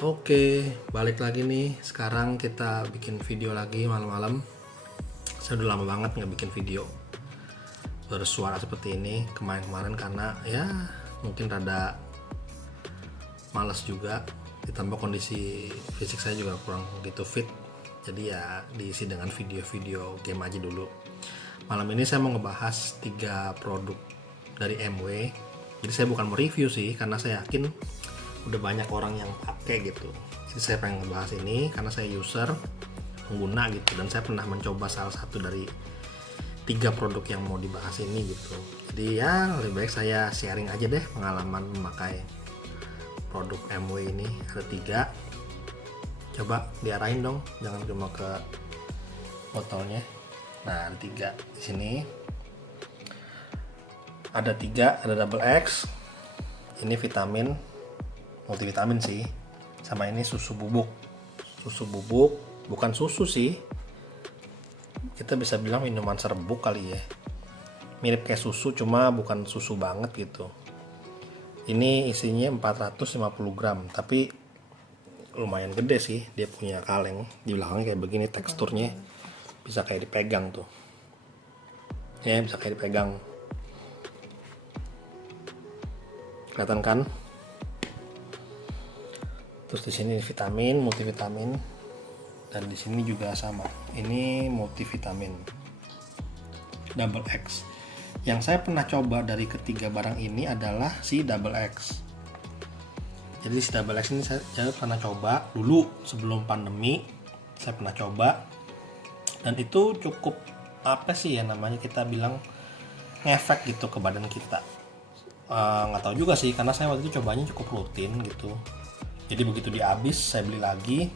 Oke, balik lagi nih. Sekarang kita bikin video lagi malam-malam. Saya udah lama banget nggak bikin video bersuara seperti ini kemarin-kemarin karena ya mungkin rada males juga. Ditambah kondisi fisik saya juga kurang gitu fit. Jadi ya diisi dengan video-video game aja dulu. Malam ini saya mau ngebahas 3 produk dari MW. Jadi saya bukan mau review sih karena saya yakin udah banyak orang yang pakai gitu. Jadi saya pengen ngebahas ini karena saya user pengguna gitu dan saya pernah mencoba salah satu dari 3 produk yang mau dibahas ini gitu. Jadi ya lebih baik saya sharing aja deh pengalaman memakai produk MW ini. Ada 3. Coba diarahin dong, jangan cuma ke botolnya. Nah, ada 3 di sini. Ada 3, ada Double X. Ini vitamin, multivitamin sih. Sama ini susu bubuk. Susu bubuk, bukan susu sih. Kita bisa bilang minuman serbuk kali ya. Mirip kayak susu cuma bukan susu banget gitu. Ini isinya 450 gram, tapi lumayan gede sih. Dia punya kaleng di belakangnya kayak begini teksturnya. Bisa kayak dipegang tuh. Ya, bisa kayak dipegang. Kelihatan kan? Terus di sini vitamin, multivitamin, dan di sini juga sama. Ini multivitamin Double X. Yang saya pernah coba dari ketiga barang ini adalah si Double X. Jadi si Double X ini saya pernah coba dulu sebelum pandemi. Saya pernah coba dan itu cukup apa sih ya namanya, kita bilang ngefek gitu ke badan kita. Nggak tahu juga sih karena saya waktu itu cobanya cukup rutin gitu. Jadi begitu dia habis saya beli lagi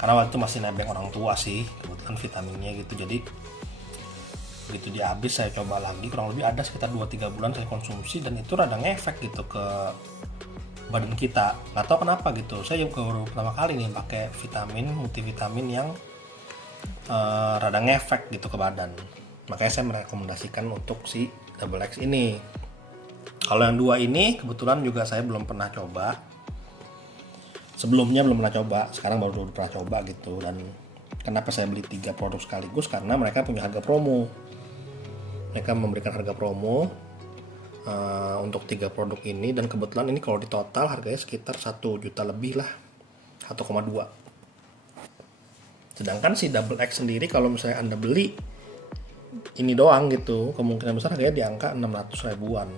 karena waktu itu masih nebeng orang tua sih kebetulan vitaminnya gitu. Jadi begitu dia habis saya coba lagi, kurang lebih ada sekitar 2-3 bulan saya konsumsi dan itu rada ngefek gitu ke badan kita. Nggak tahu kenapa gitu, saya baru pertama kali nih pakai vitamin multivitamin yang rada ngefek gitu ke badan. Makanya saya merekomendasikan untuk si Double X ini. Kalau yang 2 ini kebetulan juga saya belum pernah coba. Sebelumnya belum pernah coba, sekarang baru pernah coba gitu. Dan kenapa saya beli 3 produk sekaligus, karena mereka punya harga promo. Mereka memberikan harga promo untuk 3 produk ini, dan kebetulan ini kalau di total harganya sekitar 1 juta lebih lah, 1,2. Sedangkan si Double X sendiri kalau misalnya Anda beli ini doang gitu, kemungkinan besar harganya di angka 600 ribuan.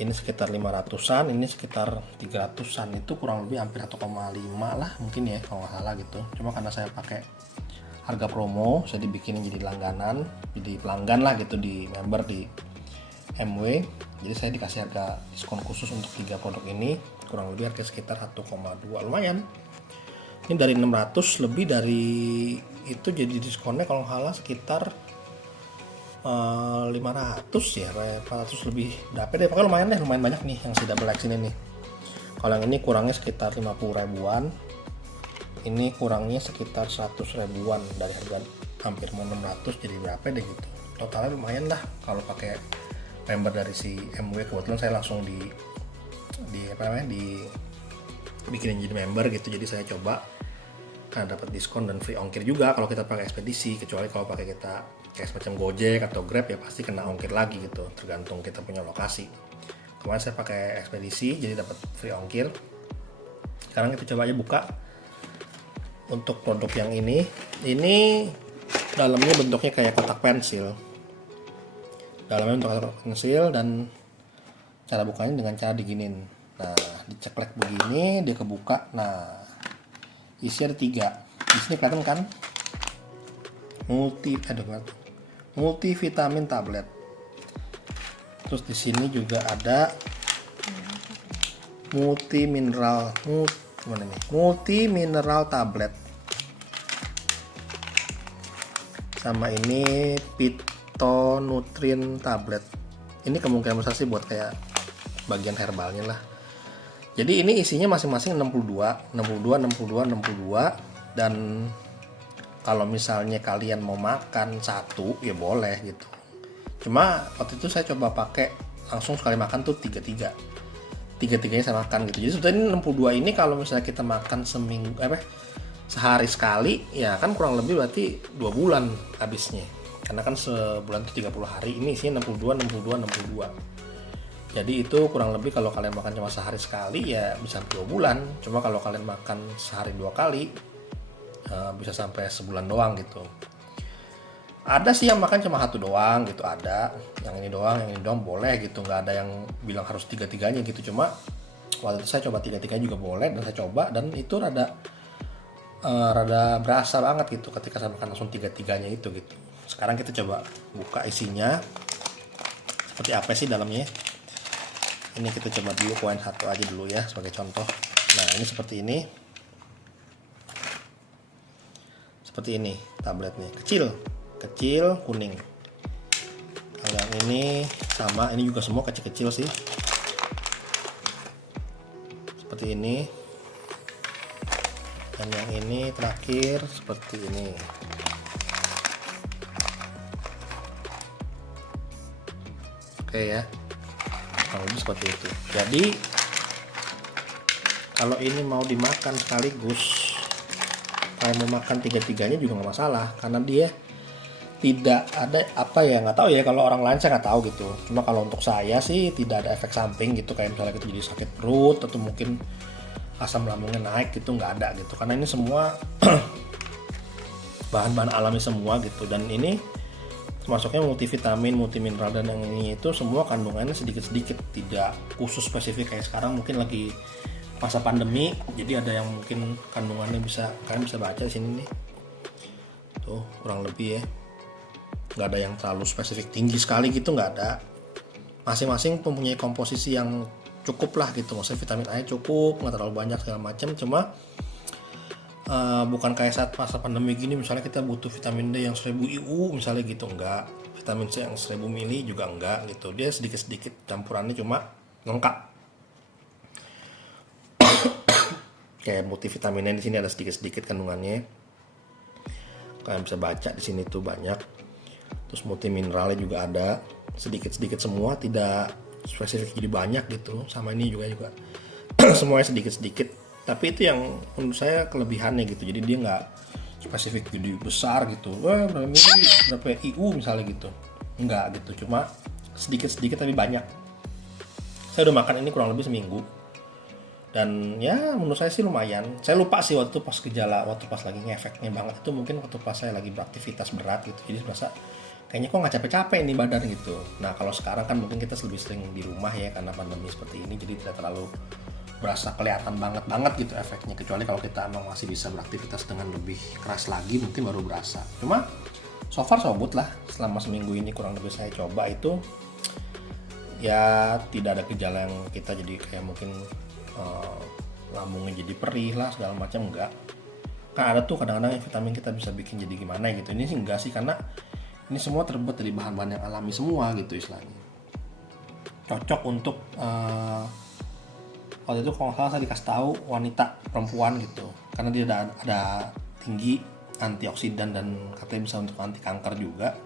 Ini sekitar 500-an, ini sekitar 300-an, itu kurang lebih hampir 1,5 lah mungkin ya kalau nggak salah gitu. Cuma karena saya pakai harga promo, saya dibikinin jadi langganan, jadi pelanggan lah gitu di member di MW. Jadi saya dikasih harga diskon khusus untuk 3 produk ini, kurang lebih harga sekitar 1,2, lumayan. Ini dari 600 lebih dari itu jadi diskonnya kalau nggak salah sekitar 500 ya, 400 lebih berapa deh, pokoknya lumayan banyak nih yang si Double X ini nih. Kalau yang ini kurangnya sekitar 50 ribuan, ini kurangnya sekitar 100 ribuan, dari harga hampir mau 600 jadi berapa deh gitu. Totalnya lumayan lah kalau pakai member dari si MW. Kebetulan saya langsung di bikinin jadi member gitu, jadi saya coba karena dapat diskon dan free ongkir juga kalau kita pakai ekspedisi. Kecuali kalau pakai kita kayak semacam Gojek atau Grab ya pasti kena ongkir lagi gitu, tergantung kita punya lokasi. Kemarin saya pakai ekspedisi jadi dapat free ongkir. Sekarang kita coba aja buka untuk produk yang ini dalamnya bentuknya kayak kotak pensil. Dalamnya bentuk kotak pensil dan cara bukanya dengan cara diginin. Nah, diceklek begini dia kebuka. Nah, isi ada 3. Di sini kelihatan kan? Multivitamin tablet. Terus di sini juga ada multimineral tablet. Sama ini phytonutrient tablet. Ini kemungkinan besar sih buat kayak bagian herbalnya lah. Jadi ini isinya masing-masing 62 dan kalau misalnya kalian mau makan satu ya boleh gitu. Cuma waktu itu saya coba pakai langsung sekali makan tuh 3. tiga-tiganya saya makan gitu. Jadi sebetulnya 62 ini kalau misalnya kita makan sehari sekali ya kan kurang lebih berarti 2 bulan habisnya. Karena kan sebulan itu 30 hari, ini sih 62. Jadi itu kurang lebih kalau kalian makan cuma sehari sekali ya bisa 2 bulan. Cuma kalau kalian makan sehari 2 kali bisa sampai sebulan doang gitu. Ada sih yang makan cuma satu doang gitu, ada yang ini doang boleh gitu, nggak ada yang bilang harus tiga-tiganya gitu. Cuma waktu itu saya coba tiga-tiganya juga boleh, dan saya coba dan itu rada berasa banget gitu ketika saya makan langsung tiga-tiganya itu gitu. Sekarang kita coba buka isinya seperti apa sih dalamnya. Ini kita coba dulu koin satu aja dulu ya sebagai contoh. Nah ini seperti ini tabletnya, kecil kuning. Kalau yang ini sama, ini juga semua kecil-kecil sih seperti ini. Dan yang ini terakhir seperti ini. Oke ya, kalau seperti itu. Jadi kalau ini mau dimakan sekaligus, kalau mau makan tiga-tiganya juga nggak masalah, karena dia tidak ada nggak tahu ya, kalau orang lain saya nggak tahu gitu. Cuma kalau untuk saya sih tidak ada efek samping gitu, kayak misalnya kita jadi sakit perut atau mungkin asam lambungnya naik gitu, nggak ada gitu, karena ini semua bahan-bahan alami semua gitu. Dan ini termasuknya multivitamin, multimineral, dan yang ini itu semua kandungannya sedikit-sedikit, tidak khusus spesifik kayak sekarang mungkin lagi masa pandemi. Jadi ada yang mungkin kandungannya kalian bisa baca di sini nih, tuh kurang lebih ya, nggak ada yang terlalu spesifik tinggi sekali gitu, nggak ada. Masing-masing mempunyai komposisi yang cukup lah gitu, maksudnya vitamin A cukup, nggak terlalu banyak segala macam. Cuma bukan kayak saat masa pandemi gini misalnya kita butuh vitamin D yang 1000 IU misalnya gitu, enggak. Vitamin C yang 1000 mili juga enggak gitu, dia sedikit-sedikit campurannya cuma lengkap. Kayak multivitaminnya di sini ada sedikit-sedikit kandungannya, kalian bisa baca di sini tuh banyak. Terus multimineralnya juga ada sedikit-sedikit semua, tidak spesifik jadi banyak gitu. Sama ini juga semuanya sedikit-sedikit, tapi itu yang menurut saya kelebihannya gitu. Jadi dia nggak spesifik jadi besar gitu, berapa mili, berapa IU misalnya gitu, enggak gitu, cuma sedikit-sedikit tapi banyak. Saya udah makan ini kurang lebih seminggu, dan ya menurut saya sih lumayan. Saya lupa sih waktu itu pas gejala, waktu pas lagi ngefeknya banget itu mungkin waktu pas saya lagi beraktivitas berat gitu, jadi merasa kayaknya kok nggak capek-capek nih badan gitu. Nah kalau sekarang kan mungkin kita lebih sering di rumah ya karena pandemi seperti ini, jadi tidak terlalu berasa kelihatan banget gitu efeknya, kecuali kalau kita emang masih bisa beraktivitas dengan lebih keras lagi mungkin baru berasa. Cuma so far so good lah, selama seminggu ini kurang lebih saya coba itu ya tidak ada gejala yang kita jadi kayak mungkin lambungnya jadi perih lah segala macam, enggak. Kan ada tuh kadang-kadang vitamin kita bisa bikin jadi gimana gitu, ini sih enggak sih, karena ini semua terbuat dari bahan-bahan yang alami semua gitu istilahnya. Cocok untuk waktu itu kalau nggak salah saya dikasih tahu wanita, perempuan gitu, karena dia ada tinggi antioksidan dan katanya bisa untuk anti kanker juga.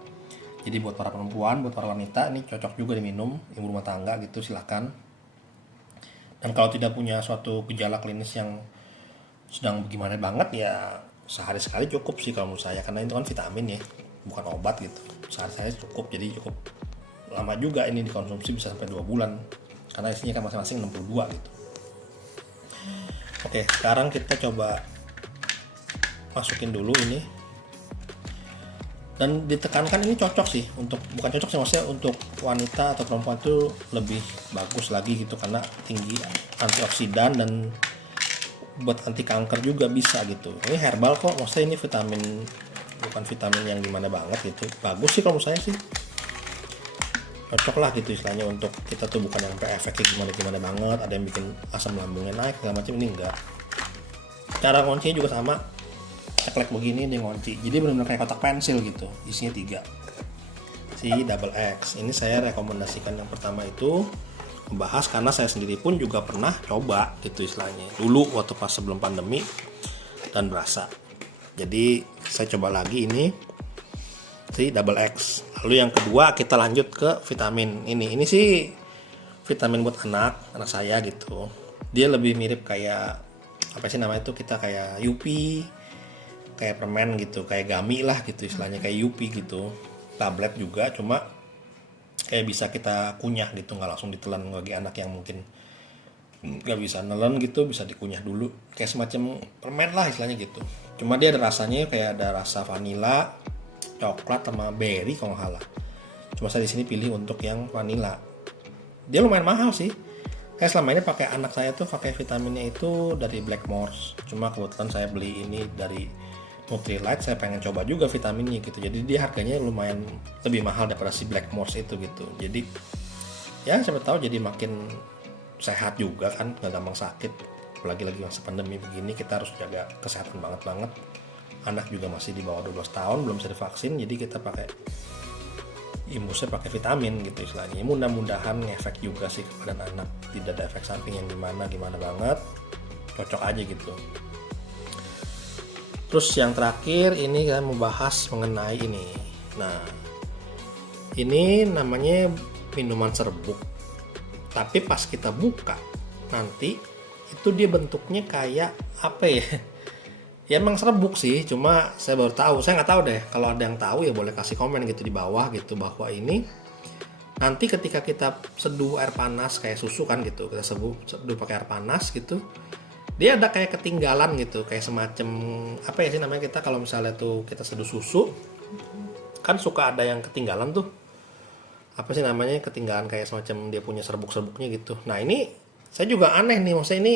Jadi buat para perempuan, buat para wanita ini cocok juga diminum, ibu rumah tangga gitu silahkan. Dan kalau tidak punya suatu gejala klinis yang sedang bagaimana banget ya sehari sekali cukup sih kalau menurut saya, karena itu kan vitamin ya, bukan obat gitu. Sehari cukup, jadi cukup lama juga ini dikonsumsi, bisa sampai 2 bulan karena isinya kan masing-masing 62 gitu. Oke, sekarang kita coba masukin dulu ini, dan ditekankan ini cocok sih untuk, bukan cocok sih maksudnya untuk wanita atau perempuan itu lebih bagus lagi gitu, karena tinggi antioksidan dan buat anti kanker juga bisa gitu. Ini herbal kok, maksudnya ini vitamin, bukan vitamin yang gimana banget gitu. Bagus sih kalau menurut saya sih, cocok lah gitu istilahnya untuk kita tuh, bukan yang sampai efeknya gimana banget, ada yang bikin asam lambungnya naik segala macam, ini enggak. Cara kuncinya juga sama, ceklek begini dia ngunci, jadi benar-benar kayak kotak pensil gitu, isinya 3 si Double X. Ini saya rekomendasikan yang pertama itu membahas karena saya sendiri pun juga pernah coba gitu istilahnya dulu waktu pas sebelum pandemi dan berasa. Jadi saya coba lagi ini si Double X. Lalu yang kedua kita lanjut ke vitamin ini sih vitamin buat anak saya gitu. Dia lebih mirip kayak apa sih namanya itu, kita kayak Yupi, kayak permen gitu, kayak gummy lah gitu istilahnya, kayak Yupi gitu. Tablet juga, cuma kayak bisa kita kunyah gitu, nggak langsung ditelan. Bagi anak yang mungkin nggak bisa nelen gitu, bisa dikunyah dulu, kayak semacam permen lah istilahnya gitu. Cuma dia ada rasanya, kayak ada rasa vanila, coklat sama berry kalau nggak salah. Cuma saya di sini pilih untuk yang vanila. Dia lumayan mahal sih. Kayak selama ini pakai anak saya tuh pakai vitaminnya itu dari Blackmores. Cuma kebetulan saya beli ini dari Nutrilite, saya pengen coba juga vitaminnya gitu. Jadi dia harganya lumayan lebih mahal daripada si Blackmores itu gitu. Jadi ya siapa tahu jadi makin sehat juga kan, nggak gampang sakit. Apalagi lagi masa pandemi begini, kita harus jaga kesehatan banget. Anak juga masih di bawah 12 tahun, belum bisa divaksin, jadi kita pakai imusnya pakai vitamin gitu istilahnya. Mudah-mudahan ngefek juga sih kepada anak, tidak ada efek samping yang gimana banget, cocok aja gitu. Terus yang terakhir ini kan membahas mengenai ini. Nah, ini namanya minuman serbuk. Tapi pas kita buka nanti itu dia bentuknya kayak apa ya? Ya emang serbuk sih, cuma saya baru tahu. Saya nggak tahu deh. Kalau ada yang tahu ya boleh kasih komen gitu di bawah gitu, bahwa ini nanti ketika kita seduh air panas kayak susu kan gitu, kita seduh pakai air panas gitu, dia ada kayak ketinggalan gitu, kayak semacam apa ya sih namanya, kita kalau misalnya tuh kita seduh susu kan suka ada yang ketinggalan tuh, apa sih namanya, ketinggalan kayak semacam dia punya serbuk-serbuknya gitu. Nah ini saya juga aneh nih, maksudnya ini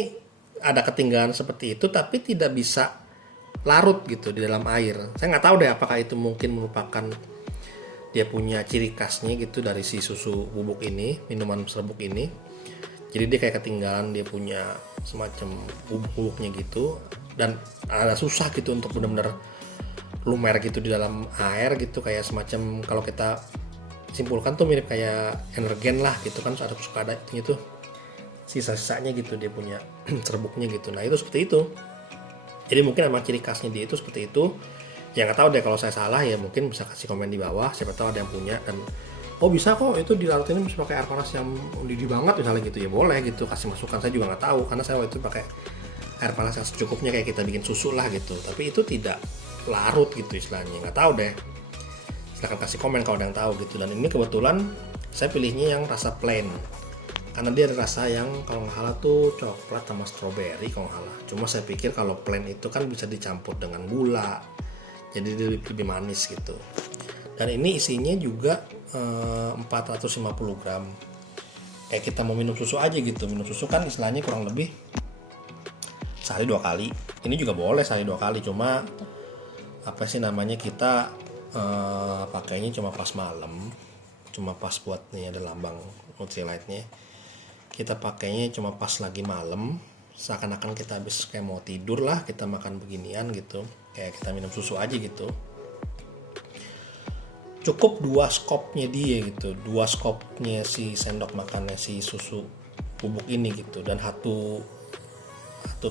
ada ketinggalan seperti itu tapi tidak bisa larut gitu di dalam air. Saya nggak tahu deh apakah itu mungkin merupakan dia punya ciri khasnya gitu dari si susu bubuk ini, minuman serbuk ini. Jadi dia kayak ketinggalan, dia punya semacam bubuk-bubuknya gitu, dan ada susah gitu untuk benar-benar lumer gitu di dalam air gitu, kayak semacam kalau kita simpulkan tuh mirip kayak energen lah gitu kan, ada suka ada itu sisa-sisanya gitu dia punya serbuknya gitu. Nah itu seperti itu. Jadi mungkin emang ciri khasnya dia itu seperti itu. Ya nggak tahu deh, kalau saya salah ya mungkin bisa kasih komen di bawah. Siapa tahu ada yang punya dan oh bisa kok itu dilarutin bisa pakai air panas yang mendidih banget misalnya gitu, ya boleh gitu, kasih masukan. Saya juga nggak tahu karena saya waktu itu pakai air panas yang secukupnya kayak kita bikin susu lah gitu. Tapi itu tidak larut gitu istilahnya. Nggak tahu deh. Silahkan kasih komen kalau ada yang tahu gitu. Dan ini kebetulan saya pilihnya yang rasa plain, karena dia ada rasa yang kalau nggak salah tuh coklat sama strawberry kalau nggak salah. Cuma saya pikir kalau plain itu kan bisa dicampur dengan gula, jadi dia lebih manis gitu. Dan ini isinya juga 450 gram. Kayak kita mau minum susu aja gitu. Minum susu kan istilahnya kurang lebih sehari 2 kali. Ini juga boleh sehari 2 kali, cuma apa sih namanya, kita pakainya cuma pas malam, cuma pas buat nih ada lambang Nutrilite-nya. Kita pakainya cuma pas lagi malam, seakan-akan kita habis kayak mau tidur lah, kita makan beginian gitu, kayak kita minum susu aja gitu. Cukup 2 skopnya dia gitu, 2 skopnya si sendok makannya si susu bubuk ini gitu. Dan satu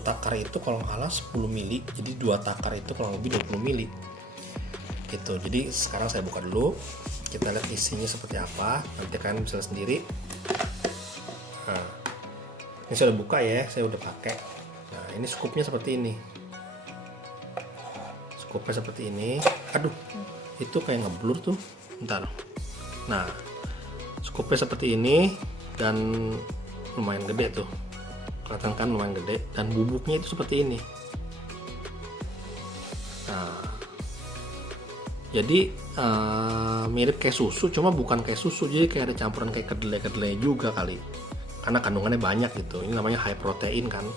takar itu kalau nggak salah 10 mili, jadi 2 takar itu kurang lebih 20 mili gitu. Jadi sekarang saya buka dulu, kita lihat isinya seperti apa, nanti kalian bisa lihat sendiri. Nah, ini saya udah buka ya, saya udah pakai. Nah ini skupnya seperti ini, skupnya seperti ini. Aduh, itu kayak ngeblur tuh, bentar. Nah skupnya seperti ini dan lumayan gede tuh, kelihatan kan lumayan gede, dan bubuknya itu seperti ini. Nah jadi mirip kayak susu, cuma bukan kayak susu, jadi kayak ada campuran kayak kedelai juga kali, karena kandungannya banyak gitu. Ini namanya high protein kan,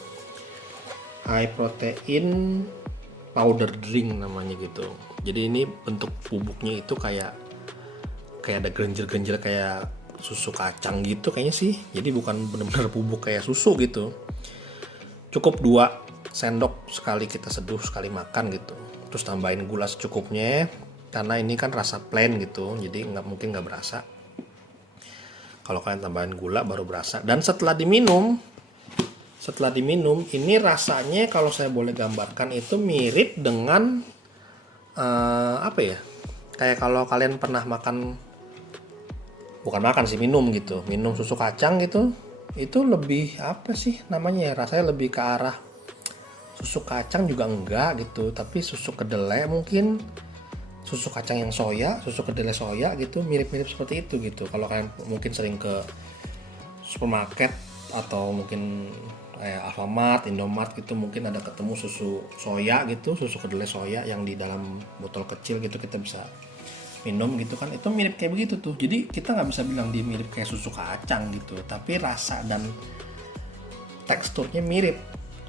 high protein powder drink namanya gitu. Jadi ini bentuk bubuknya itu kayak ada genjer-genjer kayak susu kacang gitu kayaknya sih. Jadi bukan benar-benar bubuk kayak susu gitu. Cukup 2 sendok sekali kita seduh sekali makan gitu. Terus tambahin gula secukupnya, karena ini kan rasa plain gitu, jadi mungkin nggak berasa. Kalau kalian tambahin gula baru berasa. Dan setelah diminum ini rasanya kalau saya boleh gambarkan itu mirip dengan apa ya, kayak kalau kalian pernah makan bukan makan sih, minum gitu, minum susu kacang gitu, itu lebih apa sih namanya ya, rasanya lebih ke arah susu kacang juga enggak gitu, tapi susu kedelai mungkin, susu kacang yang soya, susu kedelai soya gitu, mirip-mirip seperti itu gitu. Kalau kalian mungkin sering ke supermarket atau mungkin kayak Alfamart, Indomart gitu, mungkin ada ketemu susu soya gitu, susu kedelai soya yang di dalam botol kecil gitu, kita bisa minum gitu kan, itu mirip kayak begitu tuh. Jadi kita nggak bisa bilang dia mirip kayak susu kacang gitu, tapi rasa dan teksturnya mirip,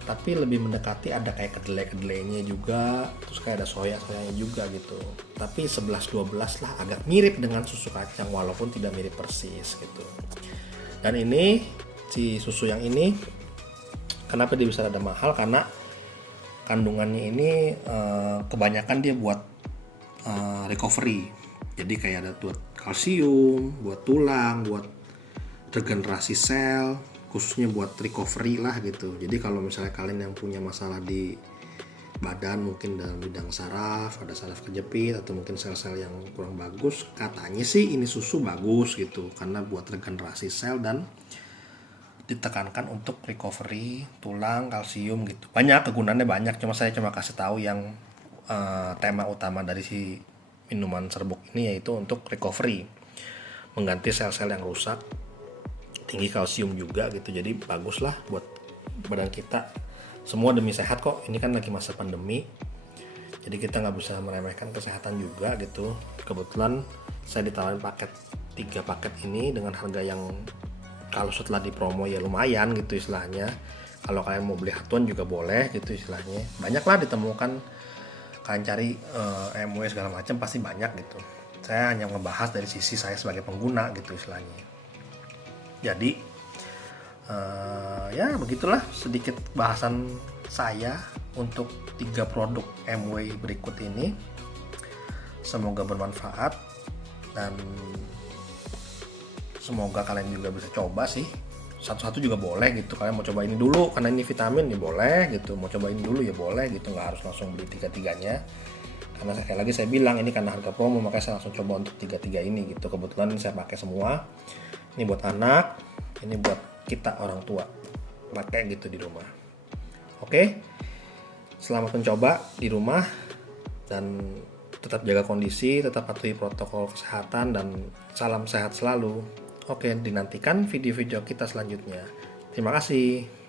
tapi lebih mendekati, ada kayak kedelai-kedelainya juga, terus kayak ada soya-soyanya juga gitu. Tapi 11-12 lah, agak mirip dengan susu kacang walaupun tidak mirip persis gitu. Dan ini si susu yang ini kenapa dia bisa ada mahal, karena kandungannya ini kebanyakan dia buat recovery. Jadi kayak ada buat kalsium, buat tulang, buat regenerasi sel, khususnya buat recovery lah gitu. Jadi kalau misalnya kalian yang punya masalah di badan, mungkin dalam bidang saraf, ada saraf kejepit atau mungkin sel-sel yang kurang bagus, katanya sih ini susu bagus gitu, karena buat regenerasi sel dan ditekankan untuk recovery tulang, kalsium gitu. Banyak kegunaannya, banyak, cuma saya cuma kasih tahu yang tema utama dari si minuman serbuk ini, yaitu untuk recovery, mengganti sel-sel yang rusak, tinggi kalsium juga gitu. Jadi bagus lah buat badan kita, semua demi sehat kok. Ini kan lagi masa pandemi, jadi kita nggak bisa meremehkan kesehatan juga gitu. Kebetulan saya ditawarin 3 paket ini dengan harga yang kalau setelah dipromo ya lumayan gitu istilahnya. Kalau kalian mau beli satuan juga boleh gitu istilahnya. Banyak lah ditemukan, kalian cari MW segala macam pasti banyak gitu. Saya hanya ngebahas dari sisi saya sebagai pengguna gitu istilahnya. Jadi ya begitulah sedikit bahasan saya untuk 3 produk MW berikut ini. Semoga bermanfaat dan semoga kalian juga bisa coba sih. Satu-satu juga boleh gitu. Kalian mau coba ini dulu karena ini vitamin ya boleh gitu. Mau coba ini dulu ya boleh gitu. Nggak harus langsung beli 3-tiganya. Karena sekali lagi saya bilang ini karena harga promo, makanya saya langsung coba untuk 3 ini gitu. Kebetulan saya pakai semua. Ini buat anak, ini buat kita orang tua. Pakai gitu di rumah. Oke. Selamat mencoba di rumah dan tetap jaga kondisi, tetap patuhi protokol kesehatan dan salam sehat selalu. Oke, dinantikan video-video kita selanjutnya. Terima kasih.